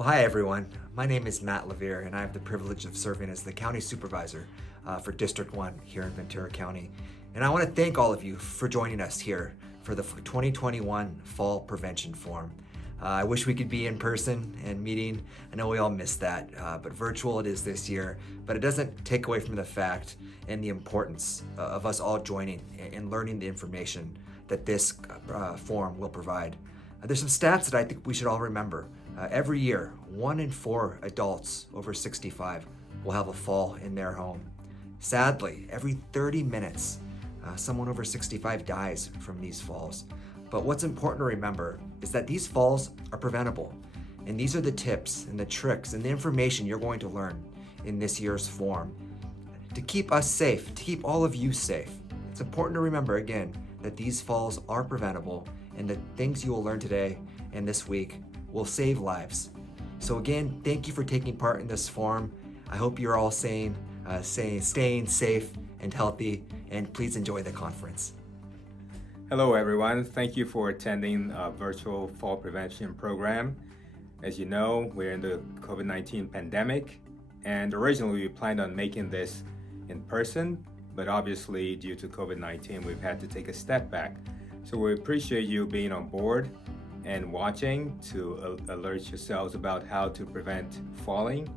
Well, hi everyone. My name is Matt Levere, and I have the privilege of serving as the County Supervisor for District 1 here in Ventura County. And I want to thank all of you for joining us here for the 2021 Fall Prevention Forum. I wish we could be in person and meeting. I know we all miss that, but virtual it is this year. But it doesn't take away from the fact and the importance of us all joining and learning the information that this forum will provide. There's some stats that I think we should all remember. Every year, 1 in 4 adults over 65 will have a fall in their home. Sadly, every 30 minutes, someone over 65 dies from these falls. But what's important to remember is that these falls are preventable. And these are the tips and the tricks and the information you're going to learn in this year's forum to keep us safe, to keep all of you safe. It's important to remember, again, that these falls are preventable and the things you will learn today and this week will save lives. So again, thank you for taking part in this forum. I hope you're all staying safe and healthy, and please enjoy the conference. Hello everyone, thank you for attending our virtual fall prevention program. As you know, we're in the COVID-19 pandemic, and originally we planned on making this in person, but obviously due to COVID-19 we've had to take a step back. So we appreciate you being on board and watching to alert yourselves about how to prevent falling.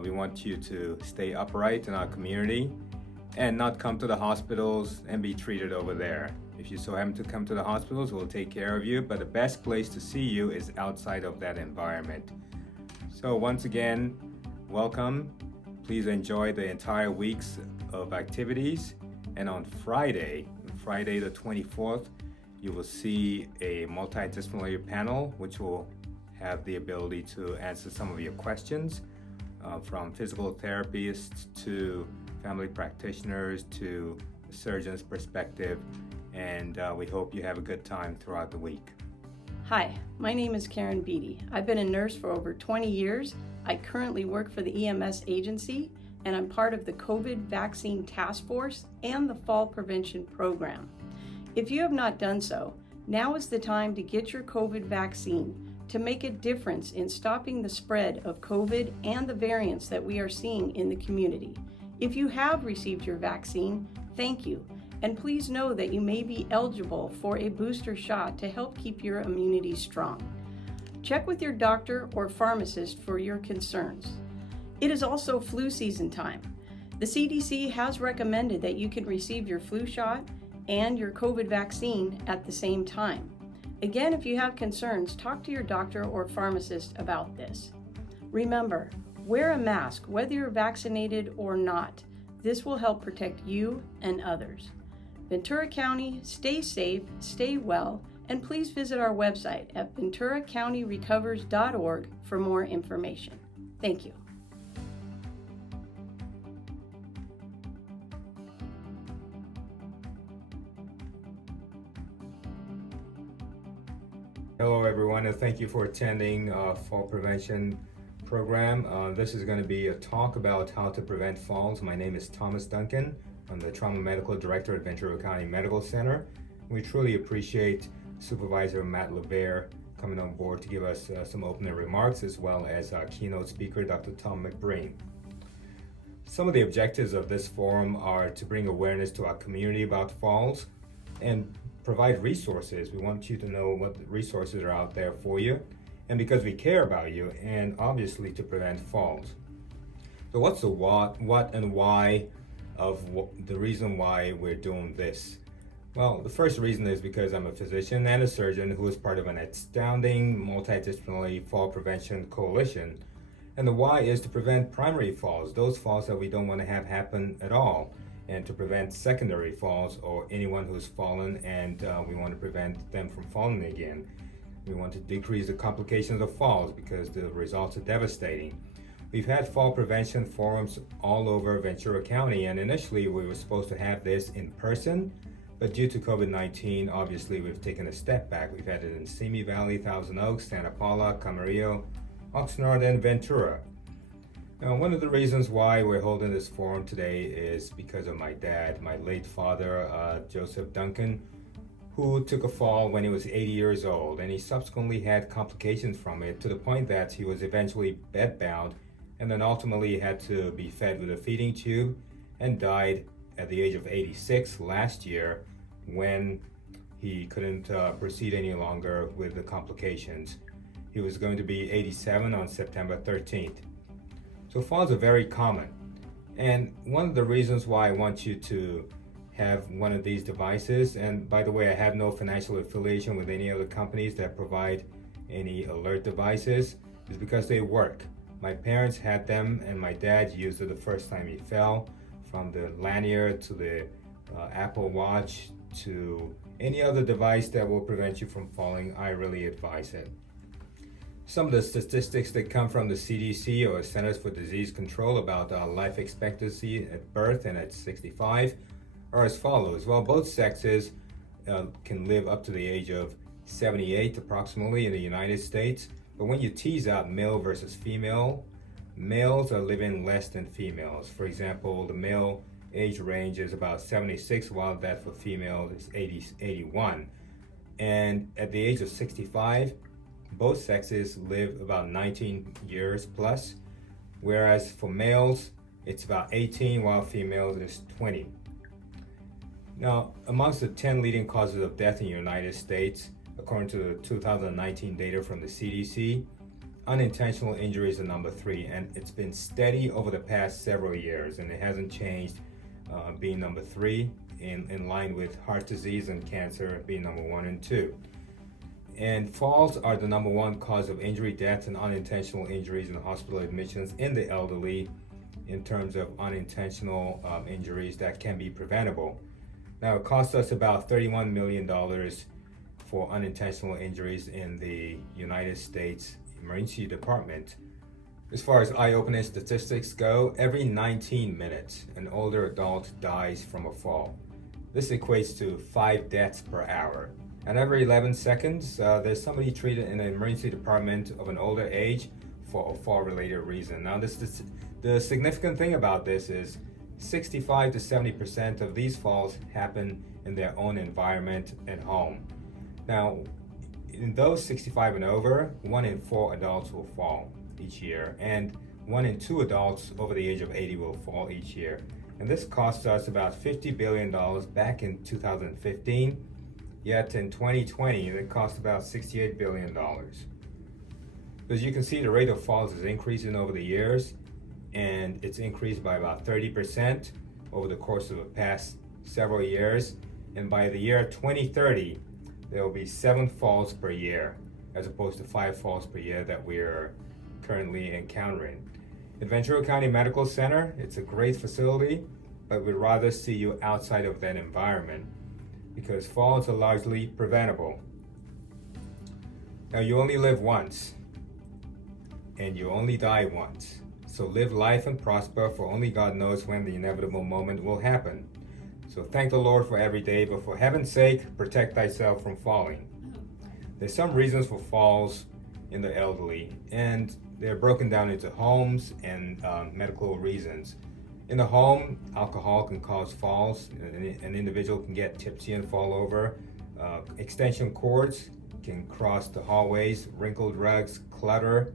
We want you to stay upright in our community and not come to the hospitals and be treated over there. If you so happen to come to the hospitals, we'll take care of you, but the best place to see you is outside of that environment. So once again, welcome. Please enjoy the entire weeks of activities. And on Friday the 24th, you will see a multidisciplinary panel which will have the ability to answer some of your questions from physical therapists to family practitioners to the surgeon's perspective, and we hope you have a good time throughout the week. Hi, my name is Karen Beatty. I've been a nurse for over 20 years. I currently work for the EMS agency, and I'm part of the COVID Vaccine Task Force and the Fall Prevention Program. If you have not done so, now is the time to get your COVID vaccine to make a difference in stopping the spread of COVID and the variants that we are seeing in the community. If you have received your vaccine, thank you, and please know that you may be eligible for a booster shot to help keep your immunity strong. Check with your doctor or pharmacist for your concerns. It is also flu season time. The CDC has recommended that you can receive your flu shot and your COVID vaccine at the same time. Again, if you have concerns, talk to your doctor or pharmacist about this. Remember, wear a mask whether you're vaccinated or not. This will help protect you and others. Ventura County, stay safe, stay well, and please visit our website at VenturaCountyRecovers.org for more information. Thank you. Hello everyone, and thank you for attending Fall Prevention Program. This is going to be a talk about how to prevent falls. My name is Thomas Duncan. I'm the Trauma Medical Director at Ventura County Medical Center. We truly appreciate Supervisor Matt Levere coming on board to give us some opening remarks, as well as our keynote speaker, Dr. Tom McBreen. Some of the objectives of this forum are to bring awareness to our community about falls and provide resources. We want you to know what resources are out there for you, and because we care about you, and obviously to prevent falls. So what's the what and why of the reason why we're doing this? Well, the first reason is because I'm a physician and a surgeon who is part of an astounding multidisciplinary fall prevention coalition. And the why is to prevent primary falls, those falls that we don't want to have happen at all, and to prevent secondary falls or anyone who's fallen and we want to prevent them from falling again. We want to decrease the complications of falls because the results are devastating. We've had fall prevention forums all over Ventura County, and initially we were supposed to have this in person, but due to COVID-19, obviously we've taken a step back. We've had it in Simi Valley, Thousand Oaks, Santa Paula, Camarillo, Oxnard, and Ventura. Now, one of the reasons why we're holding this forum today is because of my dad, my late father, Joseph Duncan, who took a fall when he was 80 years old, and he subsequently had complications from it to the point that he was eventually bedbound and then ultimately had to be fed with a feeding tube and died at the age of 86 last year when he couldn't proceed any longer with the complications. He was going to be 87 on September 13th. So falls are very common. And one of the reasons why I want you to have one of these devices, and by the way, I have no financial affiliation with any other companies that provide any alert devices, is because they work. My parents had them and my dad used it the first time he fell, from the lanyard to the Apple Watch to any other device that will prevent you from falling. I really advise it. Some of the statistics that come from the CDC, or Centers for Disease Control, about life expectancy at birth and at 65 are as follows. Well, both sexes can live up to the age of 78 approximately in the United States. But when you tease out male versus female, males are living less than females. For example, the male age range is about 76, while that for female is 81. And at the age of 65, both sexes live about 19 years plus, whereas for males, it's about 18, while females is 20. Now, amongst the 10 leading causes of death in the United States, according to the 2019 data from the CDC, unintentional injuries are number 3, and it's been steady over the past several years, and it hasn't changed, being number 3, in line with heart disease and cancer being number 1 and 2. And falls are the number 1 cause of injury, death, and unintentional injuries and hospital admissions in the elderly in terms of unintentional injuries that can be preventable. Now, it costs us about $31 million for unintentional injuries in the United States Emergency Department. As far as eye-opening statistics go, every 19 minutes, an older adult dies from a fall. This equates to 5 deaths per hour. And every 11 seconds, there's somebody treated in the emergency department of an older age for a fall-related reason. Now, the significant thing about this is 65 to 70% of these falls happen in their own environment at home. Now, in those 65 and over, 1 in 4 adults will fall each year, and 1 in 2 adults over the age of 80 will fall each year. And this cost us about $50 billion back in 2015. Yet in 2020, it cost about $68 billion. As you can see, the rate of falls is increasing over the years, and it's increased by about 30% over the course of the past several years. And by the year 2030, there will be 7 falls per year, as opposed to 5 falls per year that we're currently encountering. At Ventura County Medical Center, it's a great facility, but we'd rather see you outside of that environment, because falls are largely preventable. Now, you only live once, and you only die once. So live life and prosper, for only God knows when the inevitable moment will happen. So thank the Lord for every day, but for heaven's sake, protect thyself from falling. There's some reasons for falls in the elderly, and they're broken down into homes and medical reasons. In the home, alcohol can cause falls. An individual can get tipsy and fall over. Extension cords can cross the hallways, wrinkled rugs, clutter,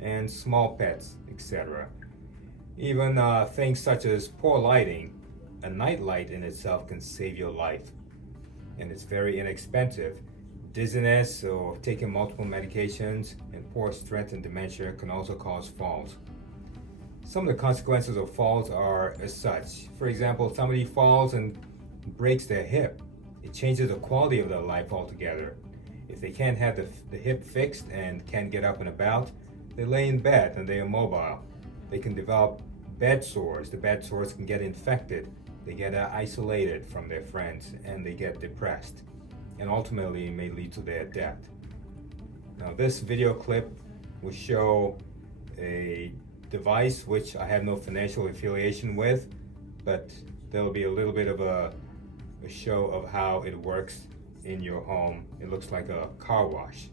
and small pets, etc. Even things such as poor lighting. A night light in itself can save your life, and it's very inexpensive. Dizziness or taking multiple medications and poor strength and dementia can also cause falls. Some of the consequences of falls are as such. For example, somebody falls and breaks their hip. It changes the quality of their life altogether. If they can't have the hip fixed and can't get up and about, they lay in bed and they are immobile. They can develop bed sores. The bed sores can get infected. They get isolated from their friends, and they get depressed. And ultimately, it may lead to their death. Now, this video clip will show a device which I have no financial affiliation with, but there will be a little bit of a show of how it works in your home. It looks like a car wash.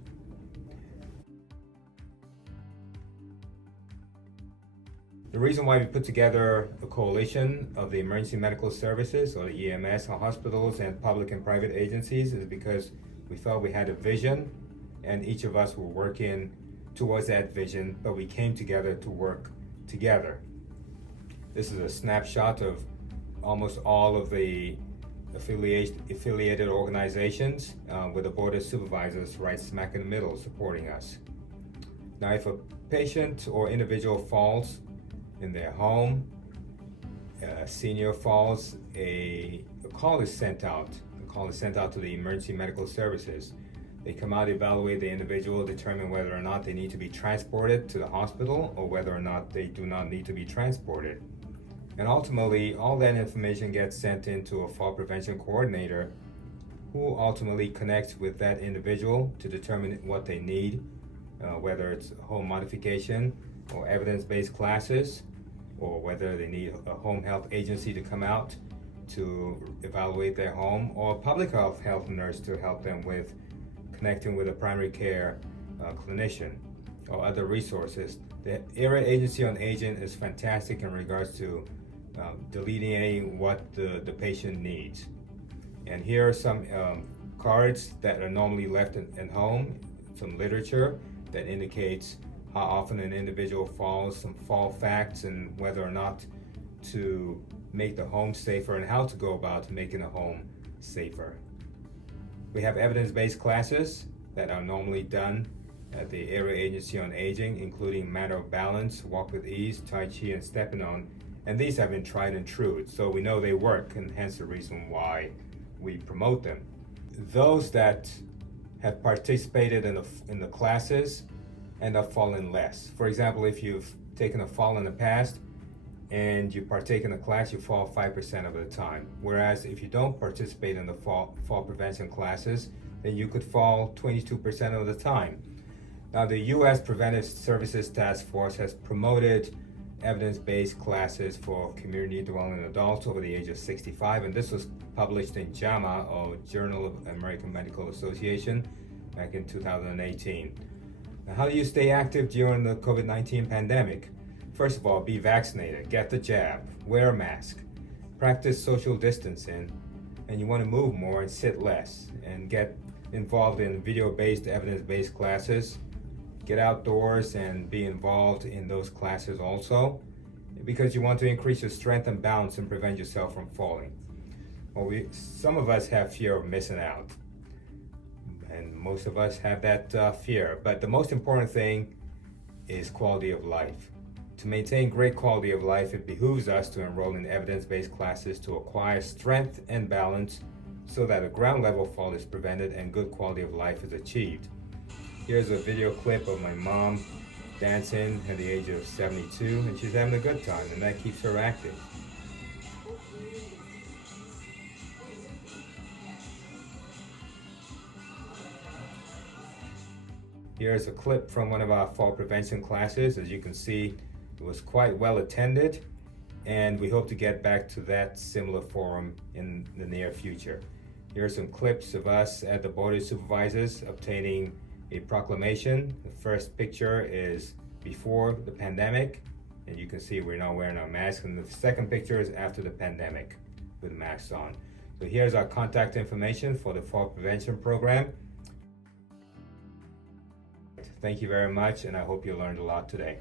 The reason why we put together a coalition of the emergency medical services, or the EMS, hospitals and public and private agencies, is because we felt we had a vision and each of us were working towards that vision, but we came together to work together. This is a snapshot of almost all of the affiliated organizations with the Board of Supervisors right smack in the middle supporting us. Now, if a patient or individual falls in their home, a senior falls, a call is sent out. The call is sent out to the emergency medical services. They come out, evaluate the individual, determine whether or not they need to be transported to the hospital or whether or not they do not need to be transported. And ultimately, all that information gets sent into a fall prevention coordinator who ultimately connects with that individual to determine what they need, whether it's home modification or evidence-based classes, or whether they need a home health agency to come out to evaluate their home, or a public health nurse to help them with connecting with a primary care clinician or other resources. The Area Agency on Aging is fantastic in regards to delineating what the patient needs. And here are some cards that are normally left in home, some literature that indicates how often an individual falls, some fall facts, and whether or not to make the home safer and how to go about making a home safer. We have evidence-based classes that are normally done at the Area Agency on Aging, including Matter of Balance, Walk with Ease, Tai Chi, and Stepping On. And these have been tried and true, so we know they work, and hence the reason why we promote them. Those that have participated in the classes end up falling less. For example, if you've taken a fall in the past and you partake in the class, you fall 5% of the time. Whereas if you don't participate in the fall prevention classes, then you could fall 22% of the time. Now, the U.S. Preventive Services Task Force has promoted evidence-based classes for community dwelling adults over the age of 65, and this was published in JAMA, or Journal of American Medical Association, back in 2018. Now, how do you stay active during the COVID-19 pandemic? First of all, be vaccinated, get the jab, wear a mask, practice social distancing, and you want to move more and sit less, and get involved in video-based, evidence-based classes. Get outdoors and be involved in those classes also, because you want to increase your strength and balance and prevent yourself from falling. Well, some of us have fear of missing out, and most of us have that fear. But the most important thing is quality of life. To maintain great quality of life, it behooves us to enroll in evidence-based classes to acquire strength and balance so that a ground level fall is prevented and good quality of life is achieved. Here's a video clip of my mom dancing at the age of 72, and she's having a good time, and that keeps her active. Here's a clip from one of our fall prevention classes. As you can see, it was quite well attended, and we hope to get back to that similar forum in the near future. Here are some clips of us at the Board of Supervisors obtaining a proclamation. The first picture is before the pandemic, and you can see we're not wearing our masks, and the second picture is after the pandemic with masks on. So here's our contact information for the fall prevention program. Thank you very much, and I hope you learned a lot today.